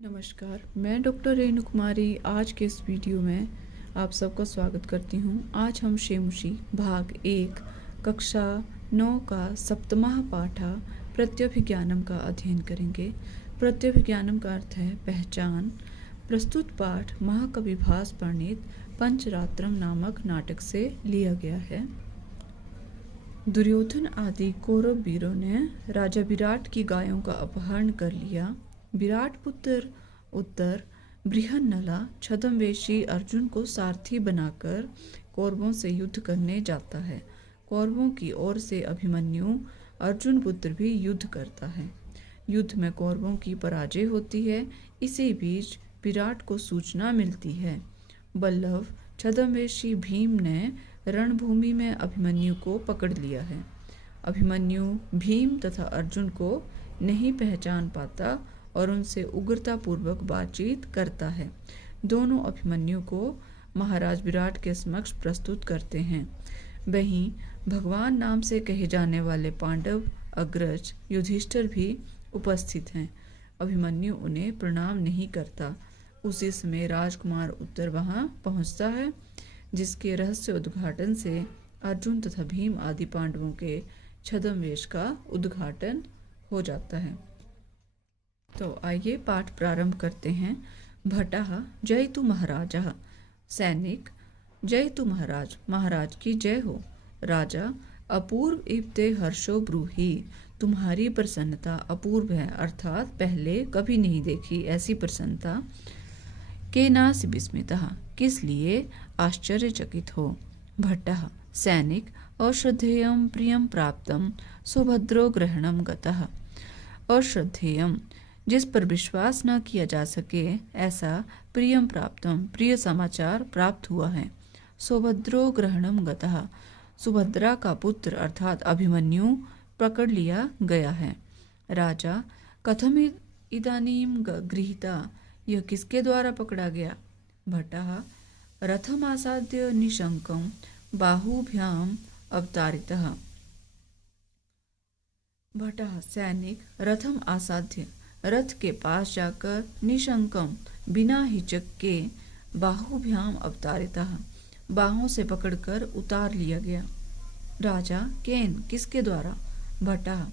नमस्कार, मैं डॉक्टर रेणु कुमारी आज के इस वीडियो में आप सबका स्वागत करती हूँ। आज हम शेमुशी भाग 1 कक्षा 9 का सप्तमः पाठा प्रत्यभिज्ञानम का अध्ययन करेंगे। प्रत्यभिज्ञानम का अर्थ है पहचान। प्रस्तुत पाठ महाकवि भास प्रणीत पंचरात्रम नामक नाटक से लिया गया है। दुर्योधन आदि कौरव वीरों ने राजा विराट की गायों का अपहरण कर लिया। विराट पुत्र उत्तर बृहन्नला छद्मवेशी अर्जुन को सारथी बनाकर कौरवों से युद्ध करने जाता है। कौरवों की ओर से अभिमन्यु अर्जुन पुत्र भी युद्ध करता है। युद्ध में कौरवों की पराजय होती है। इसी बीच विराट को सूचना मिलती है। बल्लभ छद्मवेशी भीम ने रणभूमि में अभिमन्यु को पकड़ लिया है। अभिमन्यु भीम तथा अर्जुन को नहीं पहचान पाता और उनसे उग्रतापूर्वक बातचीत करता है। दोनों अभिमन्यु को महाराज विराट के समक्ष प्रस्तुत करते हैं। वहीं भगवान नाम से कहे जाने वाले पांडव अग्रज युधिष्ठिर भी उपस्थित हैं। अभिमन्यु उन्हें प्रणाम नहीं करता। उसी समय राजकुमार उत्तर वहां पहुंचता है, जिसके रहस्य उद्घाटन से अर्जुन तथा भीम आदि पांडवों के छद्मवेश का उद्घाटन हो जाता है। तो आइए पाठ प्रारंभ करते हैं। भट्टः जयतु महाराजः। सैनिक जय तु महाराज, महाराज की जय हो। राजा अपूर्व इव ते हर्षो ब्रूहि, तुम्हारी प्रसन्नता अपूर्व है, अर्थात पहले कभी नहीं देखी ऐसी प्रसन्नता। केनासि विस्मितः, किस लिए आश्चर्यचकित हो। भट्टः सैनिक अश्रद्धेयं प्रियं प्राप्तं सुभद्रो ग्रहणं गतः। अश्रद्धेयं जिस पर विश्वास न किया जा सके ऐसा प्रियम प्राप्तम प्रिय समाचार प्राप्त हुआ है। सुभद्रो ग्रहणम गतः, सुभद्रा का पुत्र अर्थात अभिमन्यु पकड़ लिया गया है। राजा कथम इदानीम गृहीता, यह किसके द्वारा पकड़ा गया। भट्टः रथम आसाद्य निशंकं बाहुभ्याम अवतारितः। भट्टः सैनिक रथम आसाध्य रथ के पास जाकर निशंकम बिना हिचक के बाहुभ्याम अवतारितः बाहों से पकड़कर उतार लिया गया। राजा केन किसके द्वारा। भट्टः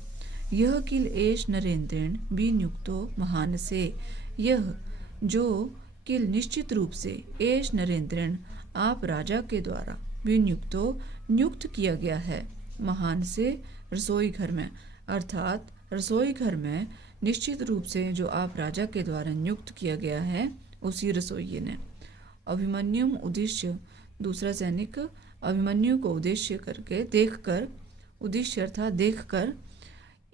यह किल एष नरेंद्रेण विनियुक्तो महान से, यह जो किल निश्चित रूप से एष नरेंद्रेण आप राजा के द्वारा विनियुक्तो नियुक्त किया गया है। महान से रसोई घर में, अर्थात रसोई घर में निश्चित रूप से जो आप राजा के द्वारा नियुक्त किया गया है उसी रसोइये ने। अभिमन्यु उद्देश्य, दूसरा सैनिक अभिमन्यु को उद्देश्य करके देखकर, उद्देश्य अर्थात देखकर,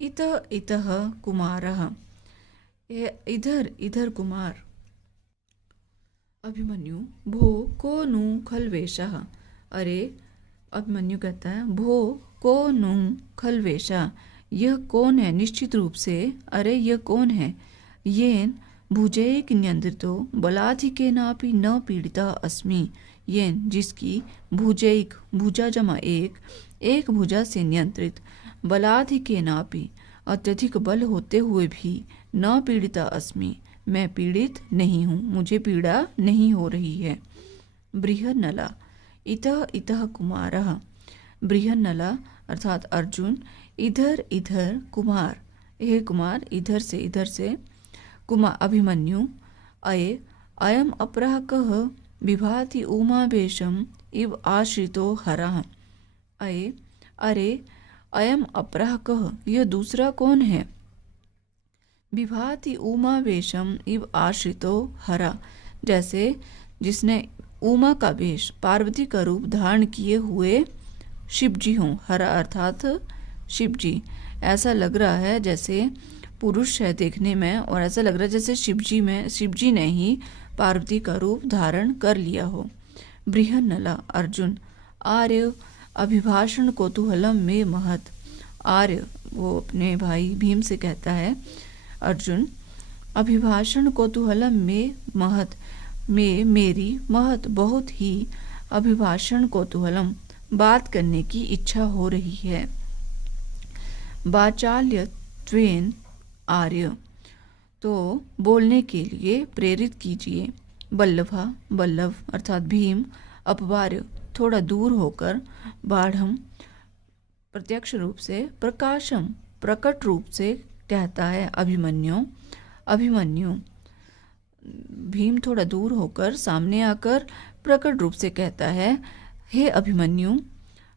इतः इतः कुमारः, इधर इधर कुमार। अभिमन्यु भो को नु खलवेशः, अरे अभिमन्यु कहता है भो को नु खलवेशः, यह कौन है निश्चित रूप से, अरे यह कौन है। येन भुजैक नियंत्रितो बलाधिकेनापि न पीड़िता अस्मि, येन जिसकी भुजैक भुजा जमा एक भुजा से नियंत्रित, बलाधिकेनापि अत्यधिक बल होते हुए भी, न पीड़िता अस्मि मैं पीड़ित नहीं हूँ, मुझे पीड़ा नहीं हो रही है। बृहन्नला इतः इतः कुमारः, बृहन्नला अर्थात अर्जुन, इधर इधर कुमार, हे कुमार इधर से कुमार। अभिमन्यु अये अयम अपराहकः विभाति उमावेशम इव आश्रितो हरः। अये अरे अयम अपराहकः, यह दूसरा कौन है। विभाति उमावेशम इव आश्रितो हरा, जैसे जिसने उमा का वेश पार्वती का रूप धारण किए हुए शिवजी हों। हरा अर्थात शिवजी, ऐसा लग रहा है जैसे पुरुष है देखने में, और ऐसा लग रहा है जैसे शिवजी ने ही पार्वती का रूप धारण कर लिया हो। बृहन्नला अर्जुन आर्य अभिभाषण कौतूहलम में महत, आर्य वो अपने भाई भीम से कहता है अर्जुन अभिभाषण कौतूहलम में महत, में मेरी महत बहुत ही अभिभाषण कौतूहलम बात करने की इच्छा हो रही है। वाचाल्य त्वेन आर्य, तो बोलने के लिए प्रेरित कीजिए। बल्लभा, बल्लभ अर्थात भीम, अपवार्य थोड़ा दूर होकर, बाढ़ प्रत्यक्ष रूप से, प्रकाशम प्रकट रूप से कहता है। अभिमन्यु, अभिमन्यु भीम थोड़ा दूर होकर सामने आकर प्रकट रूप से कहता है, हे अभिमन्यु।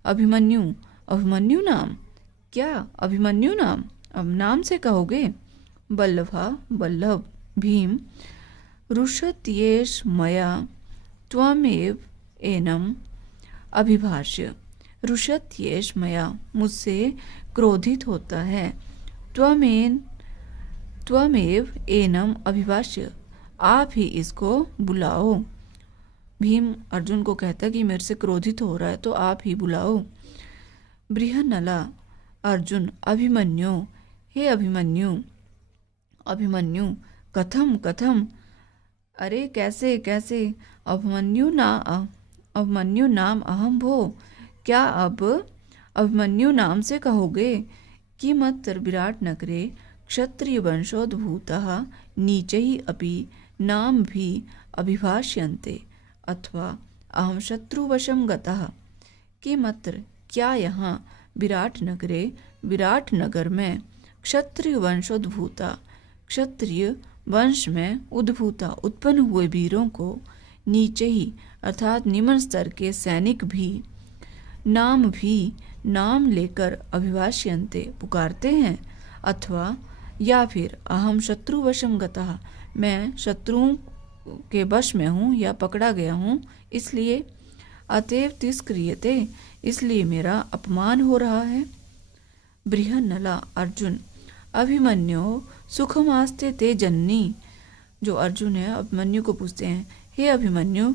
अभिमन्यु, अभिमन्यु नाम, क्या अभिमन्यु नाम? अब नाम से कहोगे। बल्लभा, बल्लभ भीम, रुषत्येष मया त्वमेव एनम अभिभाष्य। रुषत्येष मया, मुझसे क्रोधित होता है। त्वमेव एनम अभिभाष्य, आप ही इसको बुलाओ। भीम अर्जुन को कहता कि मेरे से क्रोधित हो रहा है तो आप ही बुलाओ। बृहन्नला, अर्जुन, अभिमन्यु, हे अभिमन्यु। अभिमन्यु, कथम कथम, अरे कैसे कैसे? अभिमन्यु नाम अहम भो, क्या अब अभिमन्यु नाम से कहोगे? किमत्र विराट नगरे क्षत्रिय वंशोद्भूतः नीचैः अपि नाम भी अभिभाष्यन्ते, अथवा अहम शत्रुवशं गतः। किमत्र, क्या यहाँ, विराट नगरे, विराट नगर में, क्षत्रिय वंशोद्भूता, क्षत्रिय वंश में उद्भूता उत्पन्न हुए वीरों को, नीचे ही अर्थात निम्न स्तर के सैनिक भी, नाम लेकर अभिभाष्यन्ते पुकारते हैं, अथवा या फिर अहम शत्रुवशं गतः, मैं शत्रुओं के वश में हूँ या पकड़ा गया हूँ, इसलिए अतएव तिष्क्रियते, इसलिए मेरा अपमान हो रहा है। बृहन्नला, अर्जुन, अभिमन्यु सुखमास्ते ते जननी। जो अर्जुन है अभिमन्यु को पूछते हैं, हे अभिमन्यु,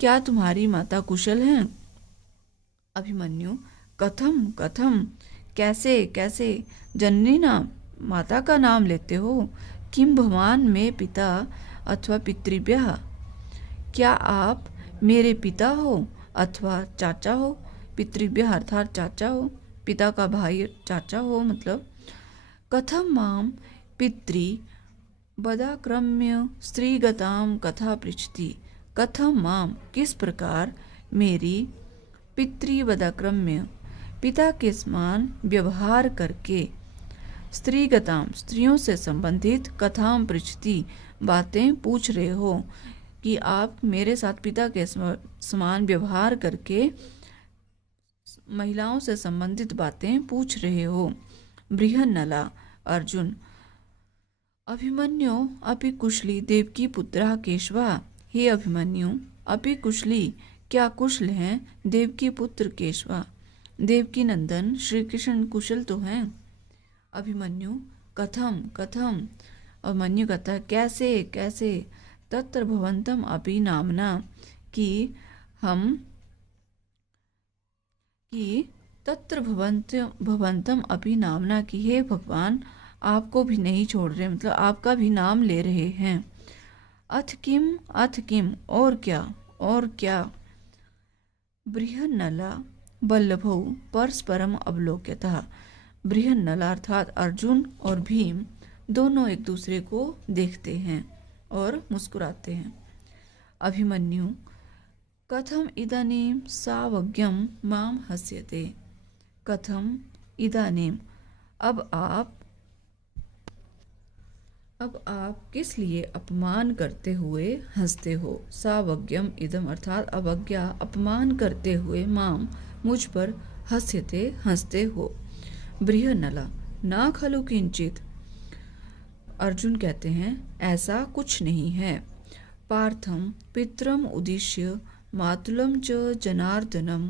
क्या तुम्हारी माता कुशल हैं? अभिमन्यु, कथम कथम, कैसे कैसे? जननी नाम, माता का नाम लेते हो। किम भवान में पिता अथवा पितृभ्यः, क्या आप मेरे पिता हो अथवा चाचा हो? पितृभ्यः अर्थात चाचा हो, पिता का भाई चाचा हो मतलब। कथम माम पितृ बदाक्रम्य स्त्रीगताम कथा पृच्छति, कथम माम, किस प्रकार मेरी पितृवदाक्रम्य पिता के समान व्यवहार करके, स्त्रीगताम स्त्रियों से संबंधित, कथाम पृच्छति बातें पूछ रहे हो, कि आप मेरे साथ पिता के समान व्यवहार करके महिलाओं से संबंधित बातें पूछ रहे हो। बृहन्नला, अर्जुन, अभिमन्यु अपि कुशली देवकी पुत्रः केशवा। हे अभिमन्यु, अपि कुशली, क्या कुशल हैं देवकी पुत्र केशवा? देवकी नंदन श्री कृष्ण कुशल तो हैं। अभिमन्यु, कथम कथम, अभिमन्यु कहता है कैसे कैसे? तत्र भवन्तम अपि नामना, कि तत्र भवन्तम अपि नामना, कि हे भगवान, आपको भी नहीं छोड़ रहे, मतलब आपका भी नाम ले रहे हैं। अथ किम, और क्या? बृहन्नला बल्लभौ परस्परम अवलोक्यतः। बृहन्नला अर्थात अर्जुन और भीम दोनों एक दूसरे को देखते हैं और मुस्कुराते हैं। अभिमन्यु, कथम इदानीं सावज्ञं माम हस्यते। कथम इदानीं, अब आप किस लिए अपमान करते हुए हंसते हो? सावज्ञम इदम अर्थात अवज्ञा, अपमान करते हुए, माम मुझ पर, हस्यते हंसते हो। बृहन्नला, ना खलु किंचित, अर्जुन कहते हैं ऐसा कुछ नहीं है। पार्थम पितरम उद्दिश्य मातुलम च जनार्दनम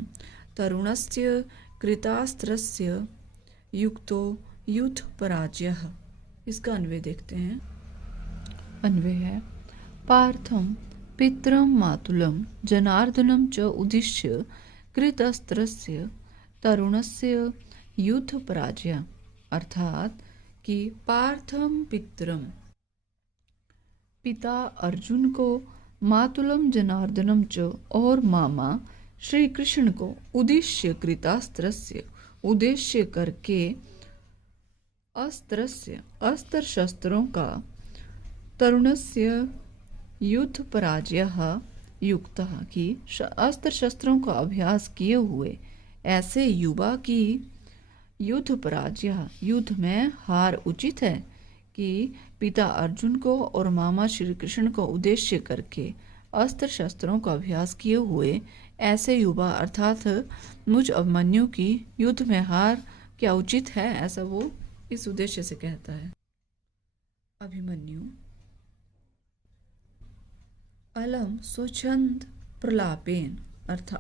तरुणस्य कृतास्त्रस्य युक्तो युद्ध पराजयः। इसका अन्वय देखते हैं। अन्वय है, पार्थम पितरम मातुलम जनार्दनम च उद्दिश्य कृतास्त्रस्य तरुणस्य युद्ध पराजय, अर्थात कि पार्थम पितरम, पिता अर्जुन को, मातुलम जनार्दनम च और मामा श्री कृष्ण को, उद्देश्य कृतास्त्रस्य उद्देश्य करके, अस्त्र शस्त्रों का, तरुणस्य युद्ध पराजयः युक्तः कि अस्त्र शस्त्रों का अभ्यास किए हुए ऐसे युवा की युद्ध पराजय युद्ध में हार उचित है कि पिता अर्जुन को और मामा श्री कृष्ण को उद्देश्य करके अस्त्र शस्त्रों का अभ्यास किए हुए ऐसे युवा अर्थात मुझ अभिमन्यु की युद्ध में हार क्या उचित है, ऐसा वो इस उद्देश्य से कहता है। अभिमन्यु अलम स्वच्छंद प्रलापेन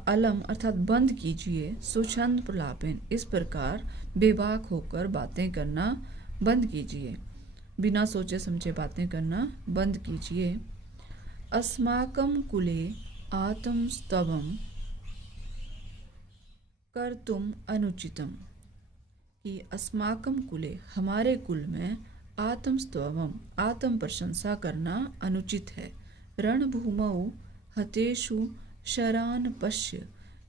अलम अर्थात बंद कीजिए, स्वच्छंद प्रलापेन इस प्रकार बेबाक होकर बातें करना बंद कीजिए, बिना सोचे समझे बातें करना बंद कीजिए। अस्माकं कुले आत्मस्तवं कर्तुम अनुचितम कि अस्माकं कुले हमारे कुल में आत्मस्तवम आत्म प्रशंसा करना अनुचित है। रणभूमौ हतेषु शरान पश्य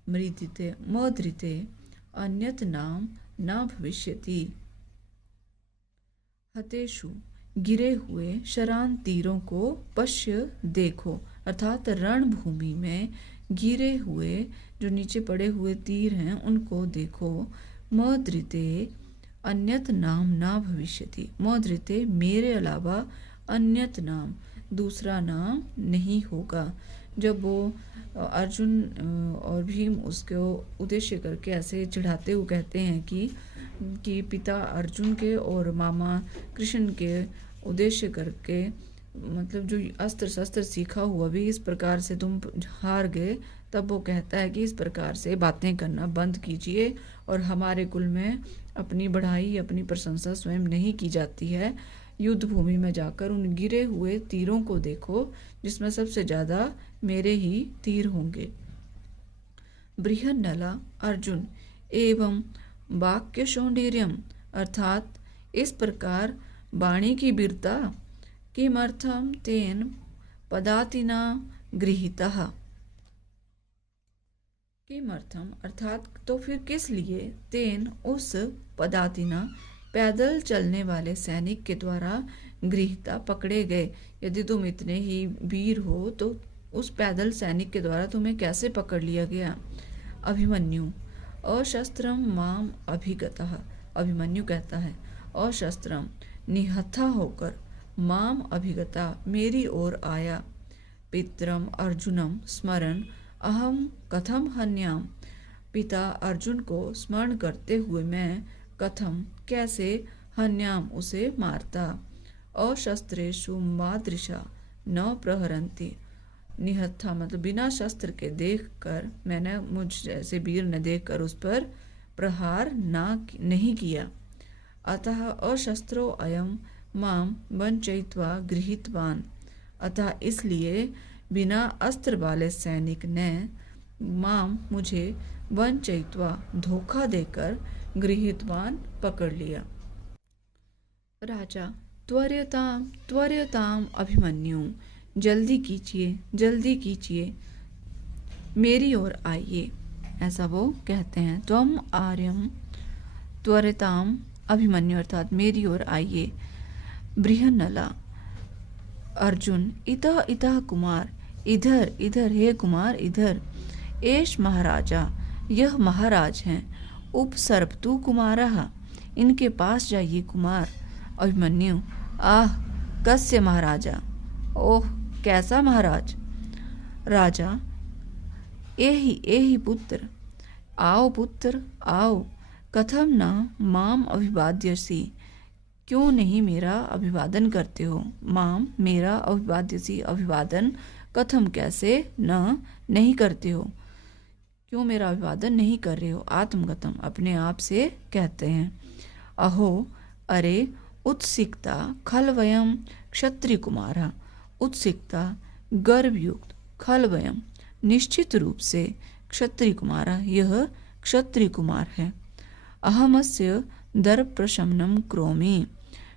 मृदिते मद्रिते अन्यत नाम न भविष्यति। हतेषु गिरे हुए शरान तीरों को पश्य देखो अर्थात रणभूमि में गिरे हुए जो नीचे पड़े हुए तीर हैं उनको देखो। मद्रिते अन्यत नाम ना भविष्यति, मद्रिते मेरे अलावा अन्यत नाम दूसरा नाम नहीं होगा। जब वो अर्जुन और भीम उसको उद्देश्य करके ऐसे चिढ़ाते हुए कहते हैं कि पिता अर्जुन के और मामा कृष्ण के उद्देश्य करके मतलब जो अस्त्र शस्त्र सीखा हुआ भी इस प्रकार से तुम हार गए, तब वो कहता है कि इस प्रकार से बातें करना बंद कीजिए और हमारे कुल में अपनी बढ़ाई अपनी प्रशंसा स्वयं नहीं की जाती है। युद्ध भूमि में जाकर उन गिरे हुए तीरों को देखो जिसमें सबसे ज़्यादा मेरे ही तीर होंगे। बृहन्नला अर्जुन एवं वाक्य शौंडीर्यम अर्थात इस प्रकार वाणी की वीरता किमर्थम तेन पदातिना गृहीतः, किमर्थम अर्थात तो फिर किस लिए, तेन उस पदातिना पैदल चलने वाले सैनिक के द्वारा गृहीता पकड़े गए। यदि तुम इतने ही वीर हो तो उस पैदल सैनिक के द्वारा तुम्हें कैसे पकड़ लिया गया। अभिमन्यु अशस्त्रम माम अभिगतः, अभिमन्यु कहता है अशस्त्रम निहत्था होकर माम अभिगता मेरी ओर आया। पितरम अर्जुनम स्मरण अहम कथम हन्याम, पिता अर्जुन को स्मरण करते हुए मैं कथम कैसे हन्याम उसे मारता। अशस्त्रेषु मादृशा न प्रहरन्ति, निहत्था मतलब बिना शस्त्र के देखकर मैंने मुझ जैसे वीर ने देखकर उस पर प्रहार नहीं किया। अतः अशस्त्रो अयम माम वंचयित्वा गृहीतवान, अतः इसलिए बिना अस्त्र वाले सैनिक ने माम मुझे वंचयित्वा धोखा देकर गृहीतवान पकड़ लिया। राजा त्वर्यताम त्वर्यताम अभिमन्यु, जल्दी कीजिए मेरी ओर आइए, ऐसा वो कहते हैं। त्वम आर्यम त्वरिताम अभिमन्यु अर्थात मेरी ओर आइए। बृहन्नला अर्जुन इतः इतः कुमार, इधर इधर हे कुमार इधर। एष महाराजा, यह महाराज हैं। उपसर्पतु कुमारः, इनके पास जाइए कुमार। अभिमन्यु आह कस्य महाराजा, ओह कैसा महाराज। राजा एहि पुत्र, आओ पुत्र आओ। कथम न माम अभिवाद्यसि, क्यों नहीं मेरा अभिवादन करते हो। माम मेरा अभिवाद्यसि, अभिवादन कथम कैसे न नहीं करते हो, क्यों मेरा अभिवादन नहीं कर रहे हो। आत्मगतम अपने आप से कहते हैं। अहो अरे उत्सिकता खलवयम क्षत्रिय कुमार, उत्सिकता गर्भयुक्त, खलवयम निश्चित रूप से, क्षत्रिय कुमार यह क्षत्रिय कुमार है। अहमस्य दर्प प्रशमनम क्रोमी,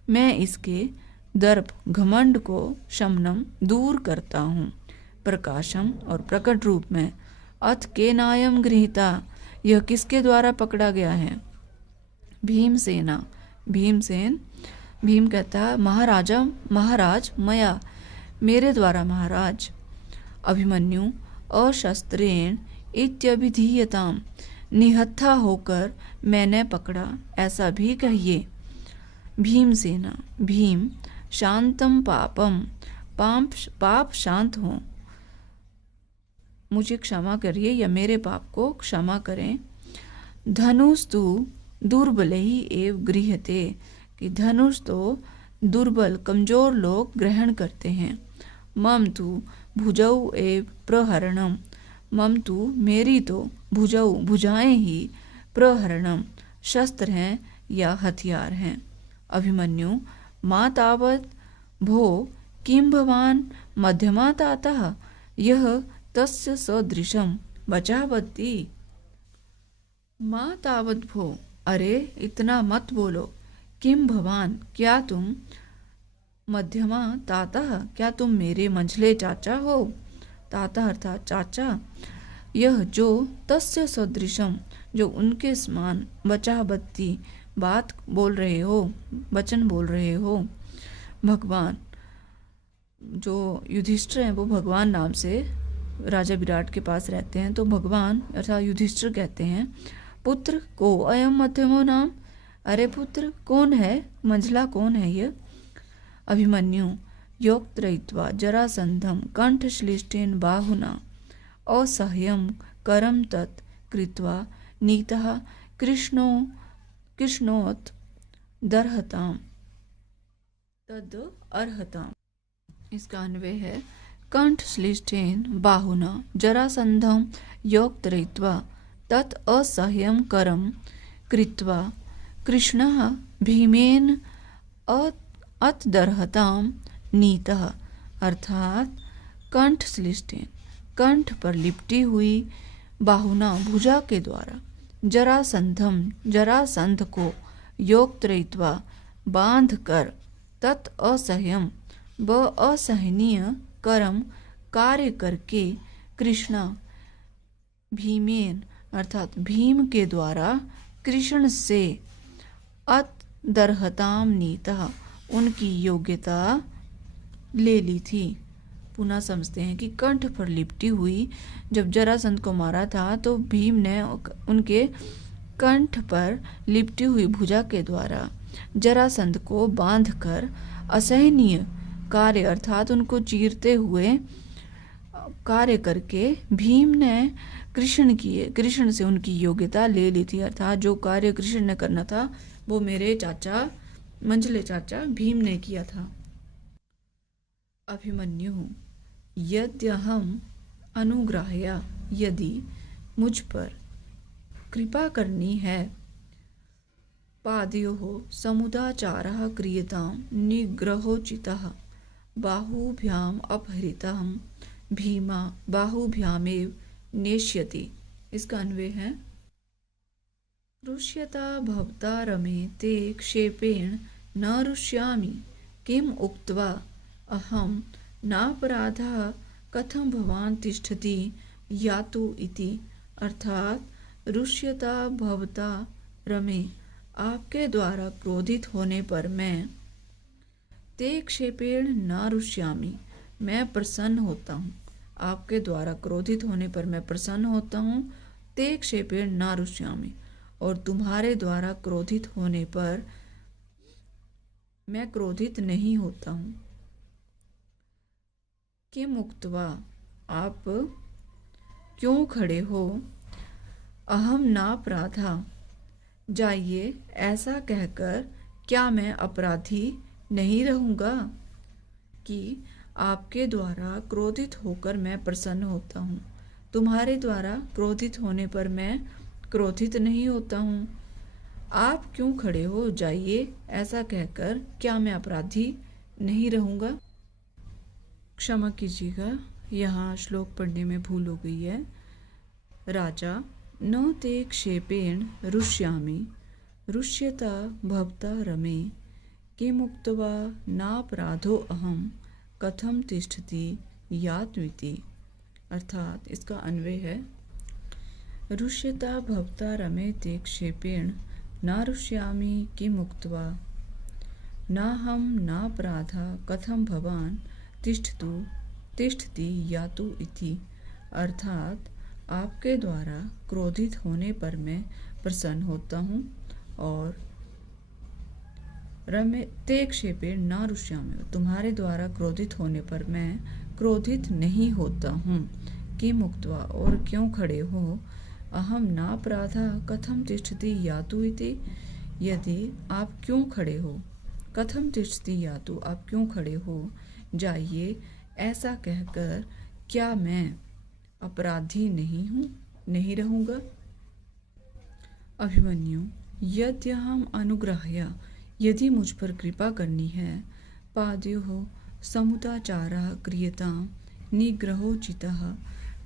मैं इसके दर्प घमंड को शमनम दूर करता हूँ। प्रकाशम और प्रकट रूप में। अथ के नायम गृहीता, यह किसके द्वारा पकड़ा गया है। भीमसेना भीमसेन भीम कहता है महाराजा महाराज मया, मेरे द्वारा महाराज। अभिमन्यु अशस्त्रेण इत्यभिधीयताम, निहत्था होकर मैंने पकड़ा, ऐसा भी कहिए। भीमसेना भीम शांतम पापम, पाप शांत हो, मुझे क्षमा करिए या मेरे पाप को क्षमा करें। धनुस्तु दुर्बल ही एव गृह्यते, कि धनुष तो दुर्बल कमजोर लोग ग्रहण करते हैं। मम तु भुजौ एव प्रहरणम, मम तु मेरी तो भुजौ भुजाएं ही प्रहरणम शस्त्र हैं या हथियार हैं। अभिमन्यु मा तावत् भो किं भवान मध्यमा तातः, यह तस्य सदृशम बचावती। मा तावत् भो, अरे इतना मत बोलो। किम भवान, क्या तुम, मध्यमा तातः, क्या तुम मेरे मंझले चाचा हो। ताता अर्थात चाचा। यह जो तस्य सदृशम, जो उनके समान, बचावती बात बोल रहे हो, वचन बोल रहे हो। भगवान, जो युधिष्ठिर हैं वो भगवान नाम से राजा विराट के पास रहते हैं, तो भगवान अर्थात युधिष्ठिर कहते हैं पुत्र को अयम मध्यमो नाम, अरे पुत्र कौन है, मंझला कौन है ये। अभिमन्यु योक्त्रयित्वा जरासंधम कंठश्लिष्टेन बाहुना असह्यम करम तत् कृत्वा नीतः कृष्णोत दर्हताम तद अर्हताम। इसका अन्वय है कंठश्लिष्टेन बाहुना जरासंधम योक्त्रयित्वा तत् असह्यम करम कृत्वा कृष्णः भीमेन अतदर्हताम नीतः, अर्थात कंठश्लिष्टेन कंठ पर लिपटी हुई, बाहुना भुजा के द्वारा, जरासंधम जरासंध को, योक्त्रयित्वा बांध कर, तत् असह्यम व असहनीय कर्म कार्य करके, कृष्णा भीमेन अर्थात भीम के द्वारा, कृष्ण से, अतदर्हताम नीतः उनकी योग्यता ले ली थी। पुनः समझते हैं कि कंठ पर लिपटी हुई, जब जरासंध को मारा था तो भीम ने उनके कंठ पर लिपटी हुई भुजा के द्वारा जरासंध को बांधकर असहनीय कार्य अर्थात उनको चीरते हुए कार्य करके भीम ने कृष्ण से उनकी योग्यता ले ली थी। अर्थात जो कार्य कृष्ण ने करना था वो मेरे चाचा, मंझले चाचा भीम ने किया था। अभिमन्यु यद्यहम अनुग्राह्य, यदि मुझ पर कृपा करनी है, पादयोः समुदाचारः क्रियतां निग्रहोचितः, बाहुभ्याम अपहृतः भीमा बाहुभ्यामेव नेष्यति। इसका अन्वय है रुष्यता भवता रमे ते क्षेपेण न रुष्यामि, किम उक्त्वा अहम नापराधः कथम भवान तिष्ठति यातु इति। अर्थात रुष्यता भवता रमे, आपके द्वारा क्रोधित होने पर मैं, ते क्षेपेण न रुष्यामि, मैं प्रसन्न होता हूँ। आपके द्वारा क्रोधित होने पर मैं प्रसन्न होता हूँ। ते क्षेपेण न रुष्यामि, और तुम्हारे द्वारा क्रोधित होने पर मैं क्रोधित नहीं होता हूँ। किम उक्त्वा, आप क्यों खड़े हो, अहम नापराधा, जाइए, ऐसा कहकर क्या मैं अपराधी नहीं रहूँगा, कि आपके द्वारा क्रोधित होकर मैं प्रसन्न होता हूँ, तुम्हारे द्वारा क्रोधित होने पर मैं क्रोधित नहीं होता हूँ। आप क्यों खड़े हो, जाइए, ऐसा कहकर क्या मैं अपराधी नहीं रहूँगा। क्षमा कीजिएगा, यहाँ श्लोक पढ़ने में भूल हो गई है। राजा न ते क्षेपेण रुष्यामि, रुष्यता भवता रमे, किमुक्त्वा नापराधो अहम कथम तिष्ठति यात्विति। अर्थात इसका अन्वय है रुष्यता भवता रमे ते क्षेपेण न रुष्यामि किमुक्त्वा नाहं नापराधा कथम भवान तिष्ठति यातु इति। अर्थात आपके द्वारा क्रोधित होने पर मैं प्रसन्न होता हूँ और रम्यते क्षेपे न रुष्यामि, तुम्हारे द्वारा क्रोधित होने पर मैं क्रोधित नहीं होता हूँ। किम उक्त्वा, और क्यों खड़े हो, अहम नापराधा कथम तिष्ठति यातु इति, यदि आप क्यों खड़े हो, कथम तिष्ठति यातु, आप क्यों खड़े हो, जाइए, ऐसा कहकर क्या मैं अपराधी नहीं हूँ, नहीं रहूँगा। अभिमन्यु, यद्यहम अनुग्रह्य, यदि मुझ पर कृपा करनी है, पादयोः समुदाचारः क्रियतां निग्रहोचितः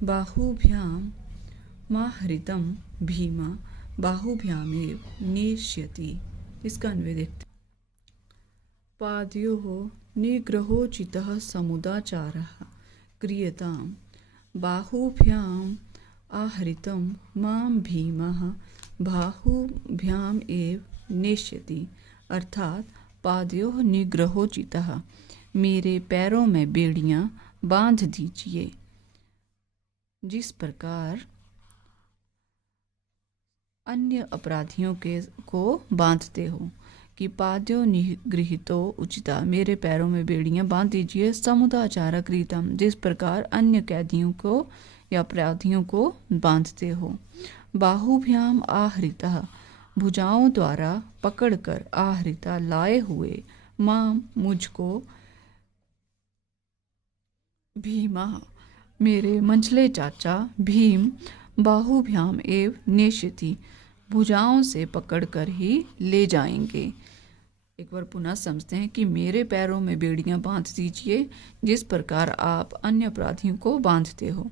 बाहुभ्यां माहृतं भीमा बाहुभ्यामेव नेष्यति। इसका अन्वय देखते। पादयोः निग्रहोचितः समुदाचारः क्रियतां बाहुभ्याम् आहृतं मां भीमः बाहुभ्याम एव नेष्यति। अर्थात पादयोः निग्रहोचितः, मेरे पैरों में बेड़ियां बांध दीजिए, जिस प्रकार अन्य अपराधियों को बांधते हो। कि पाद्यो निगृहीतो उचिता, मेरे पैरों में बेड़ियां बांध दीजिए। समुदाचार क्रीतम, जिस प्रकार अन्य कैदियों को या अपराधियों को बांधते हो। बाहुभ्याम आहृतः, भुजाओं द्वारा पकड़कर, आहृता लाए हुए, माम मुझको, भीमा मेरे मंझले चाचा, भीम बाहुभ्याम एव नेष्यति, भुजाओं से पकड़कर ही ले जाएंगे। एक बार पुनः समझते हैं कि मेरे पैरों में बेड़ियां बांध दीजिए, जिस प्रकार आप अन्य अपराधियों को बांधते हो।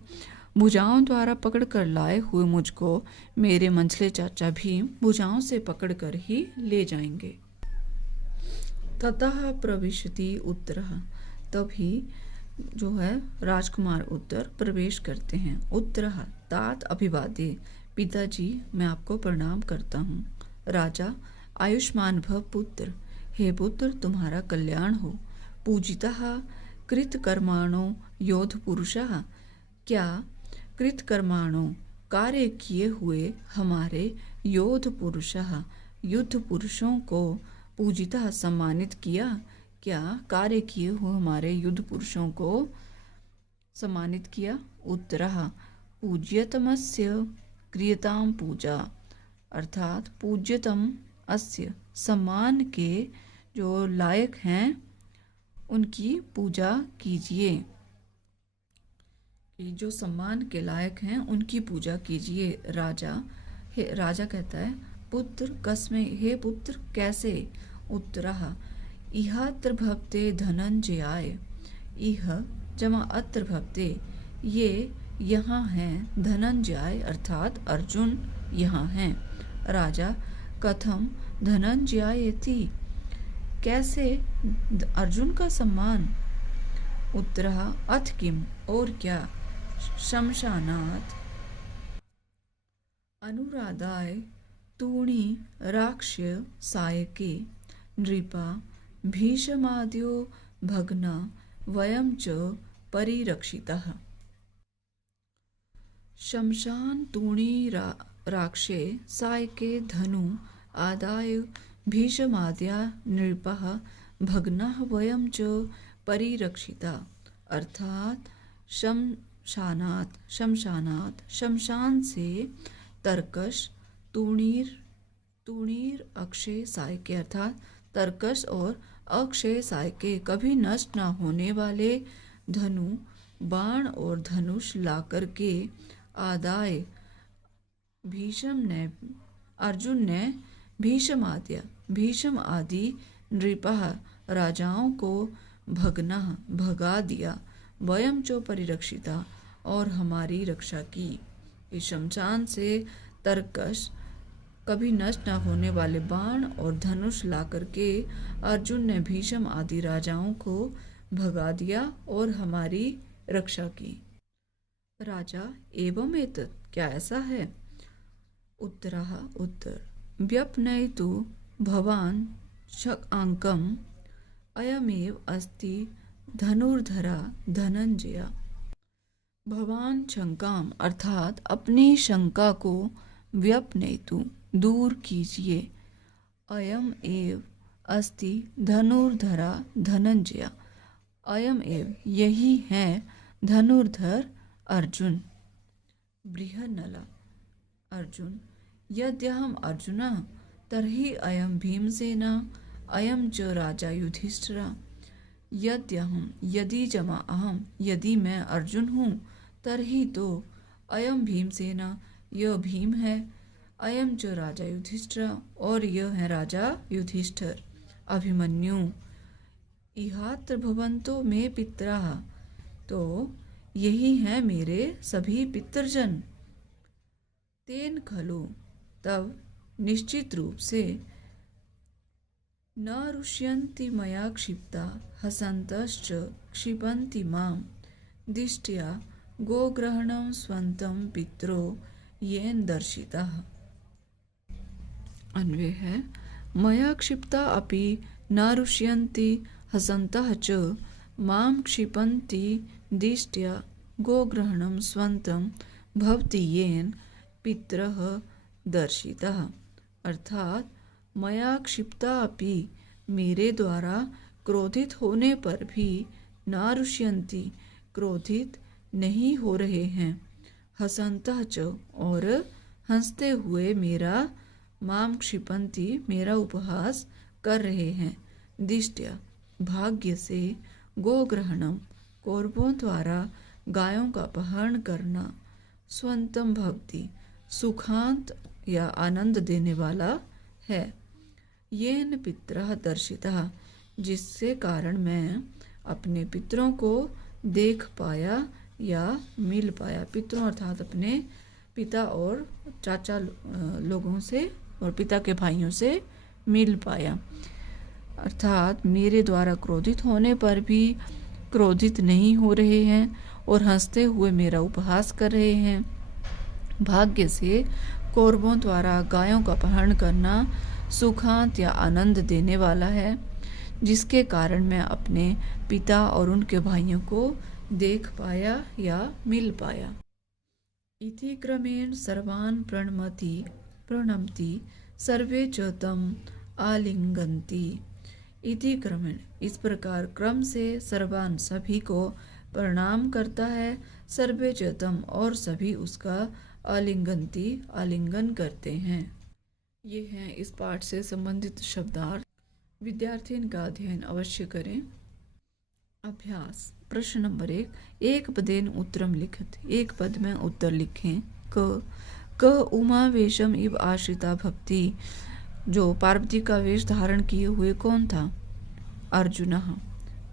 भुजाओं द्वारा पकड़कर लाए हुए मुझको मेरे मंझले चाचा भीम भुजाओं से पकड़कर ही ले जाएंगे। ततः प्रविशति उत्तरः, तभी जो है राजकुमार उत्तर प्रवेश करते हैं। उत्तरः तात अभिवादे, पिताजी मैं आपको प्रणाम करता हूँ। राजा आयुष्मान भव पुत्र, हे पुत्र तुम्हारा कल्याण हो। पूजितः कृतकर्माणो योध पुरुषः, क्या कृतकर्माणो कार्य किए हुए हमारे योध पुरुषः, युद्ध पुरुषों को पूजितः सम्मानित किया, क्या कार्य किए हुए हमारे युद्ध पुरुषों को सम्मानित किया। उत्तरः पूज्यतमस्य क्रियतां पूजा, अर्थात पूज्यतम अस्य, सम्मान के जो लायक हैं उनकी पूजा कीजिए। जो सम्मान के लायक हैं उनकी पूजा कीजिए। राजा कहता है पुत्र कस्मै, हे पुत्र कैसे। उत्तरः इह अत्र भवते धनंजयाय, इह जमा अत्र भवते, ये यहाँ हैं, धनंजय अर्थात अर्जुन यहाँ हैं। राजा कथम धनंजयायति, कैसे अर्जुन का सम्मान। उत्तरः अथ किम, और क्या। शमशानात् अनुराधाय तूणी राक्ष्य सायके नृपा भीषमाद्यो भग्ना वयं च परिरक्षितः। शमशान तूणी राक्षे सायके धनु आदाय भीषमाद्या नृपः भग्नः वयं च परिरक्षिता। अर्थात शमशानात शमशान से, तर्कश तूणीर अक्षय सायके, अर्थात तर्कश और अक्षय सायके कभी नष्ट न होने वाले धनु बाण और धनुष लाकर के आदाय अर्जुन ने भीषम आदि नृपः राजाओं को भगा दिया। वयम चो परिरक्षिता, और हमारी रक्षा की। इस शमशान से तर्कश कभी नष्ट न होने वाले बाण और धनुष लाकर के अर्जुन ने भीषम आदि राजाओं को भगा दिया और हमारी रक्षा की। राजा एवं एतत्, क्या ऐसा है। उत्तरः उत्तर व्यपनयतु भवान शकांकम अयमेव अस्ति धनुर्धरा धनंजय। भवान शंकाम अर्थात अपनी शंका को व्यपनेतु दूर कीजिए। अयम एव अस्ति धनुर्धरा धनंजय। अयम एव यही है धनुर्धर अर्जुन। बृहन्नला अर्जुन यद्यहम अर्जुन तर्हि अयम भीमसेना अयम च राजा युधिष्ठिरा। यद्यहम यदि जमा अहम यदि मैं अर्जुन हूँ तर्हि तो अयम भीमसेना यह भीम है अयम च राजा युधिष्ठिर और यह है राजा युधिष्ठिर। अभिमन्यु इहात्र भवन्तो मे पितरः तो यही है मेरे सभी पितृजन। तेन खलु तब निश्चित रूप से न रुष्यन्ति मया क्षिप्ता हसन्तश्च क्षिपन्ति माम दिष्ट्या गोग्रहणं स्वन्तं पित्रो येन दर्शितः। अन्वय है मया क्षिप्ता अपि न रुष्यन्ति हसन्तः च माम क्षिपन्ति दिष्ट्या गोग्रहणं स्वन्तं भवति येन पितरः दर्शितः। अर्थात मया क्षिप्ता अपि मेरे द्वारा क्रोधित होने पर भी न रुष्यन्ति क्रोधित नहीं हो रहे हैं हसन्तः च और हंसते हुए मेरा माम क्षिपन्ति मेरा उपहास कर रहे हैं दिष्ट्या भाग्य से गोग्रहणम कौरवों द्वारा गायों का अपहरण करना स्वंतम भक्ति सुखांत या आनंद देने वाला है। येन पितरः दर्शितः जिससे कारण मैं अपने पितरों को देख पाया या मिल पाया। पितरों अर्थात अपने पिता और चाचा लोगों से और पिता के भाइयों से मिल पाया। अर्थात मेरे द्वारा क्रोधित होने पर भी क्रोधित नहीं हो रहे हैं और हंसते हुए मेरा उपहास कर रहे हैं। भाग्य से कौरवों द्वारा गायों का अपहरण करना सुखांत या आनंद देने वाला है जिसके कारण मैं अपने पिता और उनके भाइयों को देख पाया या मिल पाया। इति क्रमेण सर्वान् प्रणमति सर्वे च तम आलिंगन्ति। इति क्रमेण इस प्रकार क्रम से सर्वान सभी को प्रणाम करता है सर्वे च तम और सभी उसका आलिंगन्ति आलिंगन करते हैं। ये हैं इस पाठ से संबंधित शब्दार्थ। विद्यार्थी इनका अध्ययन अवश्य करें। अभ्यास प्रश्न नंबर 1 एक पदेन उत्तरम लिखित एक पद में उत्तर लिखें। क उमा वेशम इव आश्रिता भक्ति जो पार्वती का वेश धारण किए हुए कौन था? अर्जुनः।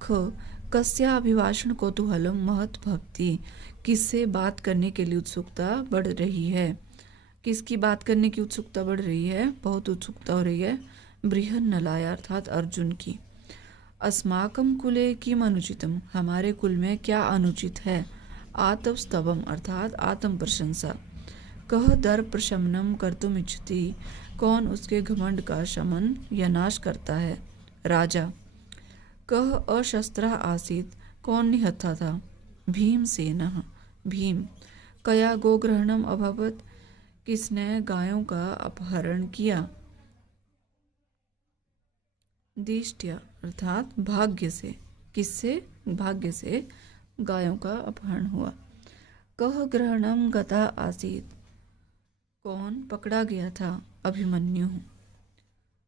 ख कस्या अभिभाषण कौतूहलम महत भक्ति किससे बात करने के लिए उत्सुकता बढ़ रही है? किसकी बात करने की उत्सुकता बढ़ रही है? बहुत उत्सुकता हो रही है। बृहन्नलाय अर्थात अर्जुन की। अस्माकं कुले किम अनुचितम हमारे कुल में क्या अनुचित है? आत्मस्तवम अर्थात आत्म प्रशंसा। कह दर प्रशमनम कर्तुम इच्छति कौन उसके घमंड का शमन या नाश करता है? राजा। कह अशस्त्र आसीत कौन निहत्था था? भीमसेनः भीम। कया गोग्रहणम अभवत किसने गायों का अपहरण किया? दिष्ट्या अर्थात भाग्य से। किससे? भाग्य से गायों का अपहरण हुआ। कह ग्रहणम गता आसीत कौन पकड़ा गया था? अभिमन्यु।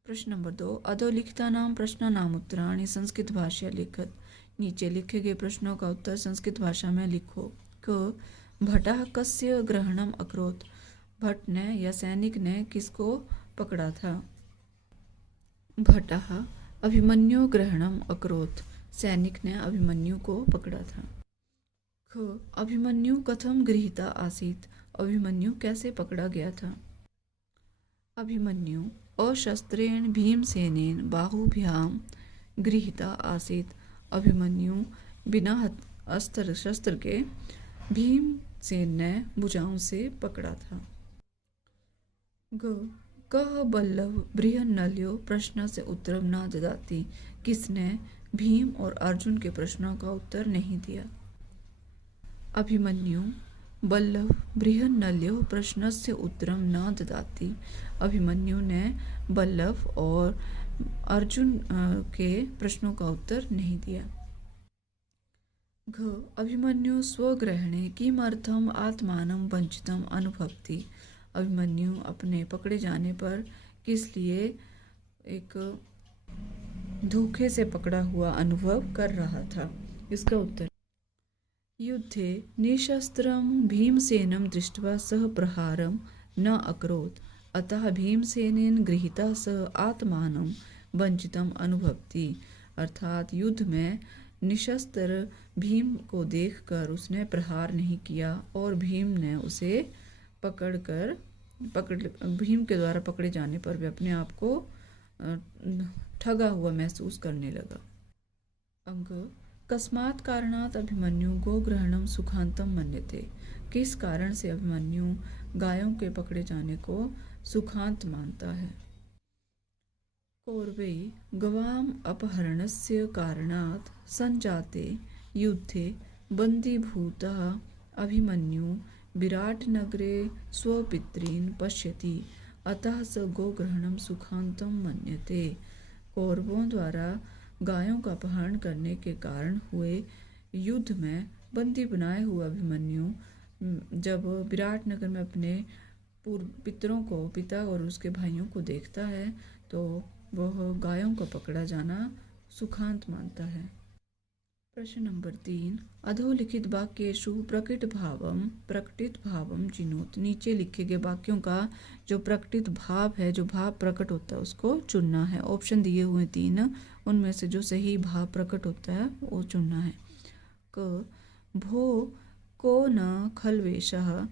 प्रश्न नंबर 2 अधोलिखितानां प्रश्नानाम् उत्तराणि संस्कृत भाषा लिखत नीचे लिखे गए प्रश्नों का उत्तर संस्कृत भाषा में लिखो। क भटः कस्य ग्रहणम अकरोत् भट्ट ने या सैनिक ने किसको पकड़ा था? भटः अभिमन्यु ग्रहणम अकरोत् सैनिक ने अभिमन्यु को पकड़ा था। ख अभिमन्यु कथम गृहीता आसीत अभिमन्यु कैसे पकड़ा गया था? अभिमन्यु अशस्त्रेण भीमसेनेन बाहुभ्याम गृहीता आसीत अभिमन्यु बिना अस्त्र शस्त्र के भीमसेन ने भुजाओं से पकड़ा था। ग कह बल्लभ बृहन्नल्यो प्रश्न से उत्तर न ददाति किसने भीम और अर्जुन के प्रश्नों का उत्तर नहीं दिया। अभिमन्यु बल्लभ बृहन्नल्यो प्रश्नस्य उत्तरं न ददाति। अभिमन्यु ने बल्लभ और अर्जुन के प्रश्नों का उत्तर नहीं दिया। घ अभिमन्यु स्वग्रहणे किमर्थम आत्मानं वंचितम अनुभवति। अभिमन्यु अपने पकड़े जाने पर किस लिए एक धोखे से पकड़ा हुआ अनुभव कर रहा था। इसका उत्तर युद्धे निशस्त्रं भीमसेनं दृष्ट्वा सह प्रहारं न अकरोत् अतः भीमसेनेन गृहीतः सः आत्मानं वंचितम् अनुभवति। अर्थात युद्ध में निशस्त्र भीम को देखकर उसने प्रहार नहीं किया और भीम ने उसे भीम के द्वारा पकड़े जाने पर भी अपने आप को ठगा हुआ महसूस करने लगा। अंक कस्मात् कारणात् अभिमन्यु गोग्रहणं सुखांतम मन्यते। किस कारण से अभिमन्यु गायों के पकड़े जाने को सुखांत मानता है। कौरवै गवाम अपहरणस्य कारणात् संजाते युद्धे बंदीभूतः अभिमन्यु विराटनगरे स्वपितॄन् पश्यति अतः स गोग्रहणं सुखांतम मन्यते। कौरवों द्वारा गायों का अपहरण करने के कारण हुए युद्ध में बंदी बनाए हुए अभिमन्यु जब विराटनगर में अपने पितरों को, पिता और उसके भाइयों को देखता है तो वह गायों का पकड़ा जाना सुखांत मानता है। प्रश्न नंबर 3 अधोलिखित वाक्येषु प्रकटित भावम चिनोत। नीचे लिखे गए वाक्यों का जो प्रकटित भाव है, जो भाव प्रकट होता है, उसको चुनना है। ऑप्शन दिए हुए 3, उनमें से जो सही भाव प्रकट होता है वो चुनना है। क भो को न खल्वेशः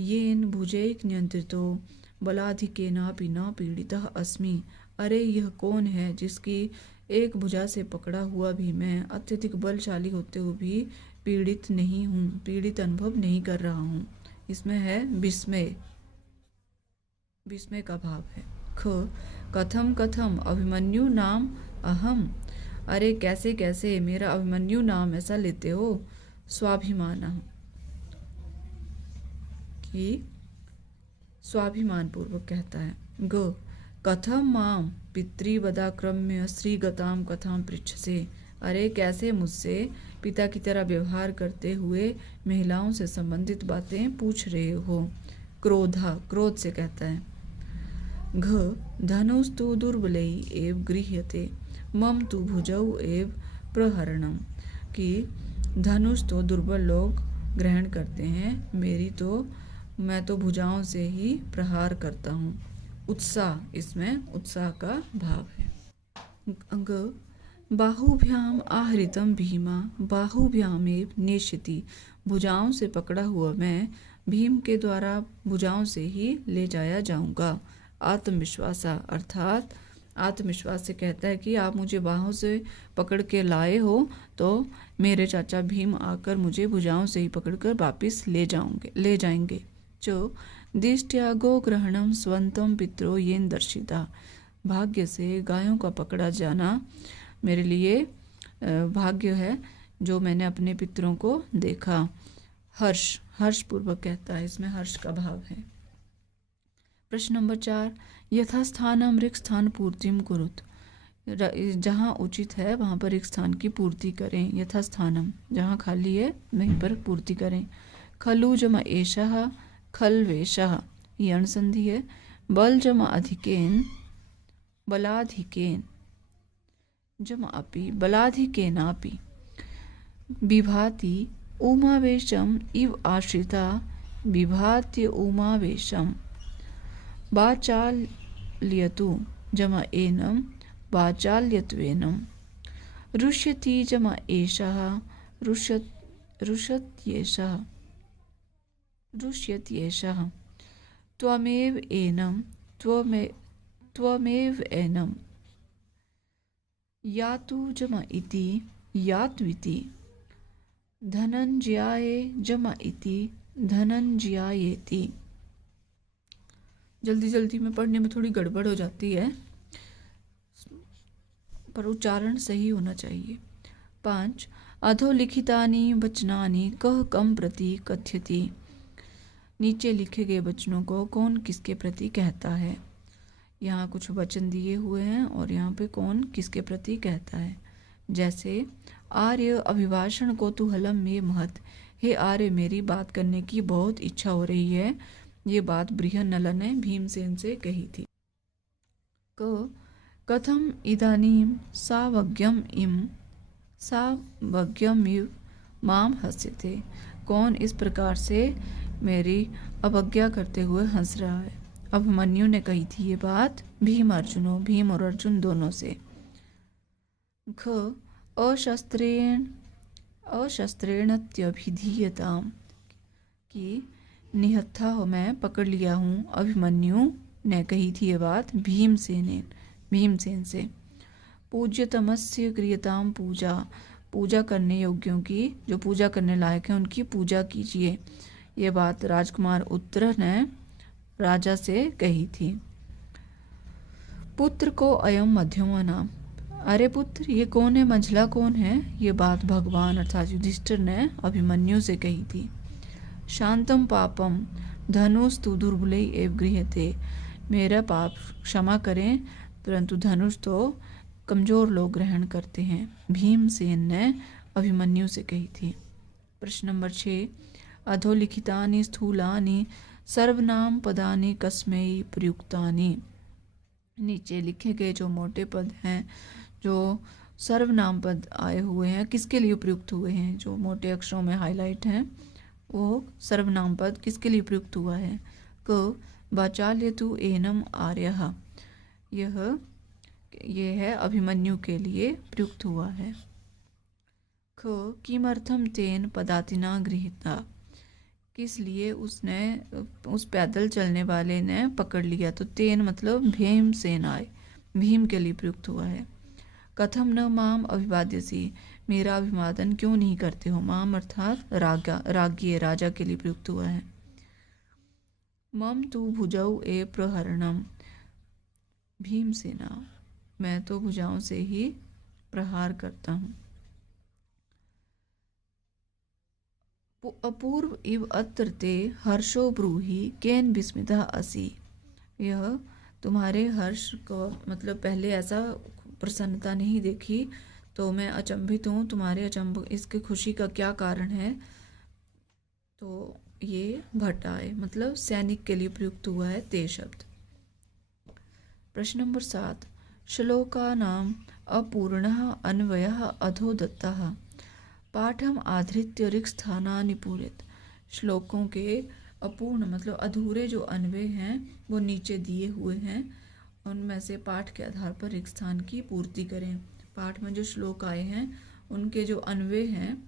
येन भुजैक नियंत्रितो बलाधिकेनापि न पीड़ितः अस्मि। अरे यह कौन है जिसकी एक भुजा से पकड़ा हुआ भी मैं अत्यधिक बलशाली होते हुए भी पीड़ित नहीं हूँ, पीड़ित अनुभव नहीं कर रहा हूँ। इसमें है विस्मय, विस्मय का भाव है। ख कथम कथम अभिमन्यु नाम अहम। अरे कैसे कैसे मेरा अभिमन्यु नाम ऐसा लेते हो। स्वाभिमान कि स्वाभिमान पूर्वक कहता है। ग कथम माम पितृवदाक्रम्य श्रीगताम कथाम पृच्छसे। अरे कैसे मुझसे पिता की तरह व्यवहार करते हुए महिलाओं से संबंधित बातें पूछ रहे हो। क्रोधा, क्रोध से कहता है। घ धनुस्तु दुर्बलै एव गृह्यते मम तु भुजौ एव प्रहरणम। कि धनुष तो दुर्बल लोग ग्रहण करते हैं, मैं तो भुजाओं से ही प्रहार करता हूँ। उत्साह, इसमें उत्साह का भाव है। अंग बाहुभ्याम आहृतम भीमा बाहुभ्यामेव नेष्यति। भुजाओं से पकड़ा हुआ मैं भीम के द्वारा भुजाओं से ही ले जाया जाऊंगा। आत्मविश्वासा, अर्थात आत्मविश्वास से कहता है कि आप मुझे बाहों से पकड़ के लाए हो तो मेरे चाचा भीम आकर मुझे भुजाओं से ही पकड़कर वापस ले जाएंगे। जो दिष्ट्या गोग्रहणम स्वंतम पितरो येन दर्शिता। भाग्य से गायों का पकड़ा जाना मेरे लिए भाग्य है जो मैंने अपने पितरों को देखा। हर्ष, हर्षपूर्वक कहता है, इसमें हर्ष का भाव है। प्रश्न नंबर 4 यथास्थानम रिक्त स्थान पूर्तिम कुरुत। जहाँ उचित है वहाँ पर रिक्त स्थान की पूर्ति करें। यथास्थानम, जहाँ खाली है वहीं पर पूर्ति करें। खलु जमा एषः खलवेशः, ये अणसंधि है। बल जमा अधिकेन बलाधिकेन जमा अपि बलाधिकेनापि। विभाति उमावेशम इव आश्रिता विभात्य उमावेशम। वाचाल्यतु जमा एनम वाचाल्यत्वेनम। रुष्यति जमा एषः रुष्यत्येषः रुष्यत्येषः। त्वमेव एनम त्वमेव एनम। यातु जमा इति यात्विति। धनंजयाय जमा इति धनंजयायेति। जल्दी जल्दी में पढ़ने में थोड़ी गड़बड़ हो जाती है, पर उच्चारण सही होना चाहिए। 5 अधोलिखितानि वचनानि कः कम प्रति कथ्यति। नीचे लिखे गए वचनों को कौन किसके प्रति कहता है। यहाँ कुछ वचन दिए हुए हैं और यहाँ पे कौन किसके प्रति कहता है। जैसे आर्य अभिभाषण को तू हलम में महत। हे आर्य, मेरी बात करने की बहुत इच्छा हो रही है। ये बात बृहन्नला ने भीमसेन से कही थी। क कथम इदानीं सावज्ञमिव माम हस्यते। कौन इस प्रकार से मेरी अवज्ञा करते हुए हंस रहा है। अभिमन्यु ने कही थी ये बात भीम और अर्जुन दोनों से। ख अशस्त्रेणत्यभिधीयताम कि निहत्था हो मैं पकड़ लिया हूँ। अभिमन्यु ने कही थी ये बात भीमसेन से। पूज्यतमस्य क्रियताम पूजा करने योग्यों की, जो पूजा करने लायक है उनकी पूजा कीजिए। ये बात राजकुमार उत्तर ने राजा से कही थी। पुत्र को अयम मध्यमा नाम। अरे पुत्र, ये कौन है, मंझला कौन है। ये बात भगवान अर्थात युधिष्ठिर ने अभिमन्यु से कही थी। शांतम पापम धनुस्तु दुर्बले एव गृह्यते। मेरा पाप क्षमा करें, परंतु धनुष तो कमजोर लोग ग्रहण करते हैं। भीमसेन ने अभिमन्यु से कही थी। प्रश्न नंबर 6 अधोलिखितानि स्थूलानि सर्वनाम पदानि कस्मै प्रयुक्तानि। नीचे लिखे गए जो मोटे पद हैं, जो सर्वनाम पद आए हुए हैं, किसके लिए प्रयुक्त हुए हैं। जो मोटे अक्षरों में हाईलाइट हैं वो सर्वनाम पद किसके लिए प्रयुक्त हुआ है। क वाचाल्यतु एनम आर्यः। ये है अभिमन्यु के लिए प्रयुक्त हुआ है। ख किमर्थम तेन पदातिना गृहीता। किस लिए उसने उस पैदल चलने वाले ने पकड़ लिया। तो तेन मतलब भीमसेन आए, भीम के लिए प्रयुक्त हुआ है। कथम न माम अभिवाद्यसी। मेरा अभिवादन क्यों नहीं करते हो। माम अर्थात राज्ञी राजा के लिए प्रयुक्त हुआ है। मम तु भुजौ ए प्रहरणम। भीमसेना, मैं तो भुजाओं से ही प्रहार करता हूँ। अपूर्व इव अत्र ते हर्षो ब्रूहि केन विस्मितः असि। यह तुम्हारे हर्ष को मतलब पहले ऐसा प्रसन्नता नहीं देखी, तो मैं अचंभित हूँ। तुम्हारे अचंभ इसके खुशी का क्या कारण है। तो ये भट्टाय मतलब सैनिक के लिए प्रयुक्त हुआ है ते शब्द। प्रश्न नंबर 7 श्लोकानाम अपूर्णः अन्वयः अधो दत्तः। पाठम आधृत्य रिक्स्थानानि पूरित। श्लोकों के अपूर्ण मतलब अधूरे जो अन्वय हैं वो नीचे दिए हुए हैं। उनमें से पाठ के आधार पर रिक्स्थान की पूर्ति करें। पाठ में जो श्लोक आए हैं उनके जो अन्वय हैं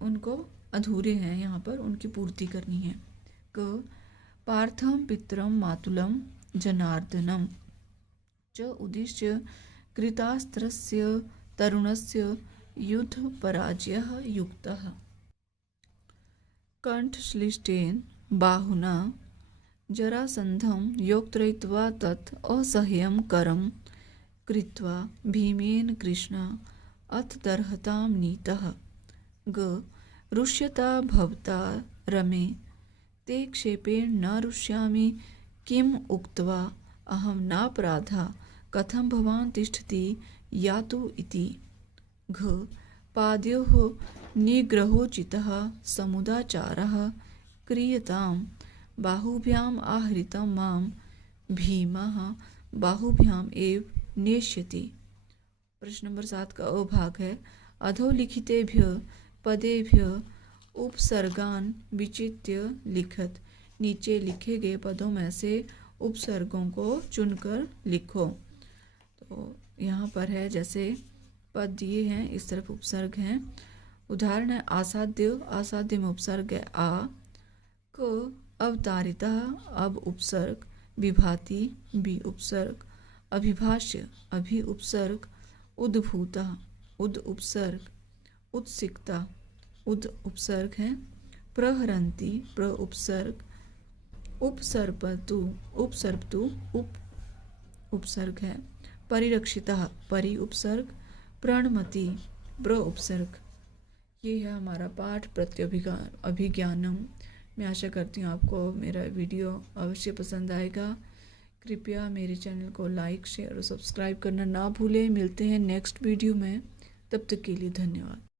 उनको अधूरे हैं, यहाँ पर उनकी पूर्ति करनी है। क पार्थम पितरम मातुलम जनार्दनम च उद्दिश्य कृतास्त्रस्य तरुणस्य युद्ध पराजयः युक्तः। कंठश्लिष्टेन बाहुना जरासन्धं योक्त्रयित्वा तत् असह्यं करं कृत्वा भीमेन कृष्ण अथ दर्हतां नीतः। ग रुष्यता भवता रमे ते क्षेपेण न रुष्यामि किम उक्त्वा अहं नापराधा कथं भवान् तिष्ठति यातु इति। घ पादयोः निग्रहोचितः समुदाचारः क्रियतां बाहुभ्याम् आहृतं मां भीमः बाहुभ्याम् एव नेष्यति। प्रश्न नंबर 7 का अ भाग है। अधोलिखितेभ्यः पदेभ्यः उपसर्गान विचित्य लिखत। नीचे लिखे गए पदों में से उपसर्गों को चुनकर लिखो। तो यहाँ पर है जैसे पद दिए हैं इस तरफ उपसर्ग हैं। उदाहरण है आसाध्य में उपसर्ग है आ। क अवतारिता अब उपसर्ग। विभाति बी उपसर्ग। अभिभाष्य अभि उपसर्ग। उद्भूता उद उपसर्ग। उत्सिक्ता उद उपसर्ग है। प्रहरन्ति प्र उपसर्ग। उपसर्पतु उप उपसर्ग है। परिरक्षिता परि उपसर्ग, प्रणमति प्र उपसर्ग। ये है हमारा पाठ अभिज्ञानम। मैं आशा करती हूँ आपको मेरा वीडियो अवश्य पसंद आएगा। कृपया मेरे चैनल को लाइक, शेयर और सब्सक्राइब करना ना भूलें। मिलते हैं नेक्स्ट वीडियो में, तब तक के लिए धन्यवाद।